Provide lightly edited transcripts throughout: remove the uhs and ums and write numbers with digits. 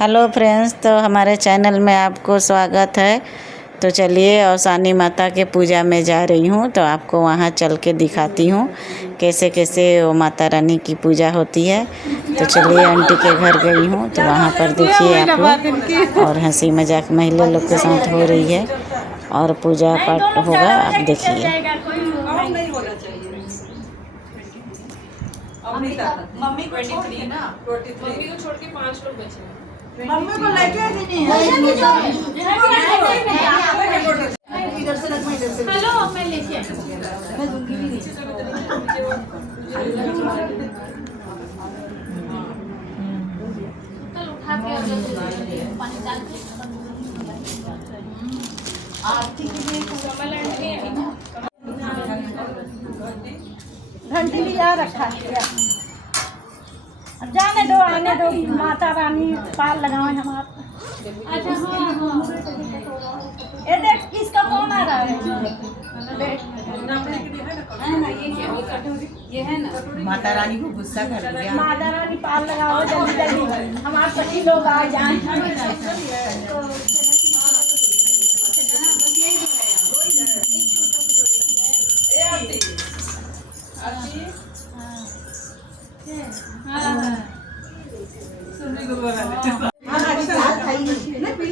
Hello friends, तो हमारे channel में आपको स्वागत है। तो चलिए औसानी माता के पूजा में जा रही हूँ, तो आपको वहाँ चल के दिखाती हूँ कैसे कैसे वो माता रानी की पूजा होती है। तो चलिए आंटी के घर गई हूँ, तो वहाँ पर देखिए आप लोग, और हंसी मजाक महिला लोग के साथ हो रही है और पूजा पाठ होगा, आप देखिए। मम्मी को छोड़ के ना, मम्मी को छोड़ के 5 लोग बचे। मम्मी को लेके हेलो, मैं लेके मैं दूंगी भी नहीं। चल उठा के पानी डाल के आरती के लिए कमल आंटी घंटी भी यहाँ रखा है। अब जाने दो, आने दो, माता रानी पाल लगाए हमारे। अच्छा हाँ, ये देख किसका फोन आ रहा है। ये है ना, माता रानी को गुस्सा कर लिया। माता रानी पाल लगाओ जल्दी जल्दी, हमारे सभी लोग आ जाए।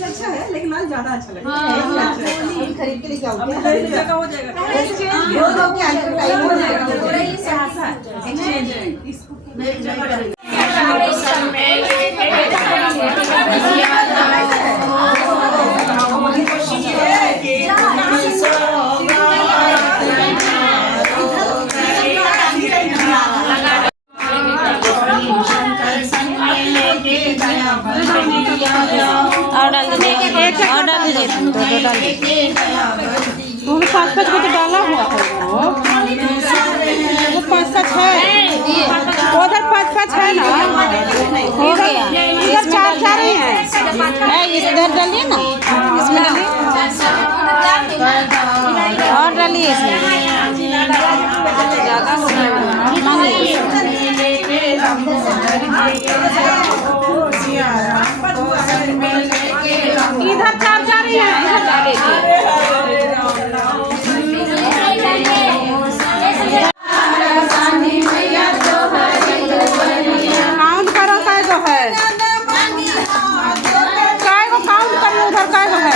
अच्छा है, लेकिन लाल ज्यादा अच्छा लगता है। खरीद के लेके आओ। हो और डाल दीजिए, और डाल दीजिए, दो डाल दीजिए। 5-5 को तो डाला हुआ है वो 5-5 है, उधर 5-5 है ना, हो गया, इधर 4-4 ही है। इधर डालिए ना, इसमें डालिए और डालिए इसमें। इधर 4-4 ही है, इधर डालिए। काउंट करो काय गो है, काय गो काउंट करो, उधर काय गो है,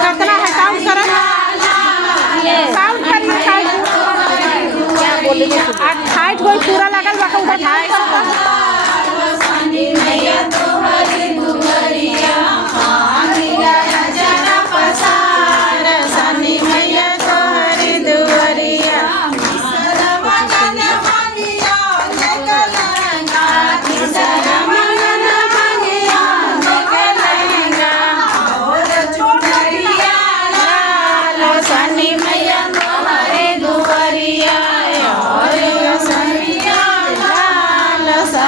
कितना है काउंट करो, काउंट करिए काय गो, क्या बोले 28 गो पूरा लगल बा, उधर 28 सा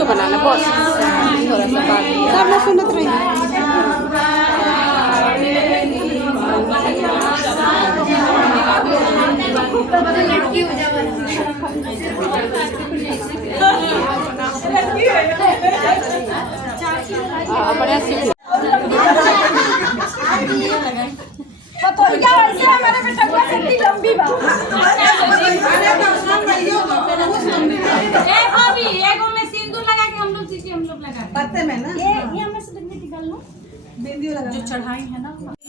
वीडियो बनाना बस थोड़ा सा बात तब मैं सुनत रही बढ़िया सीख तो क्या वैसे हमारे बेटा को इतनी लंबी बात ए भाभी एगो में सिंदूर लगा के हम लोग सीखे हम लोग लगा पत्ते में ना ये हमें से निकाल लो बिंदी लगा जो चढ़ाई है ना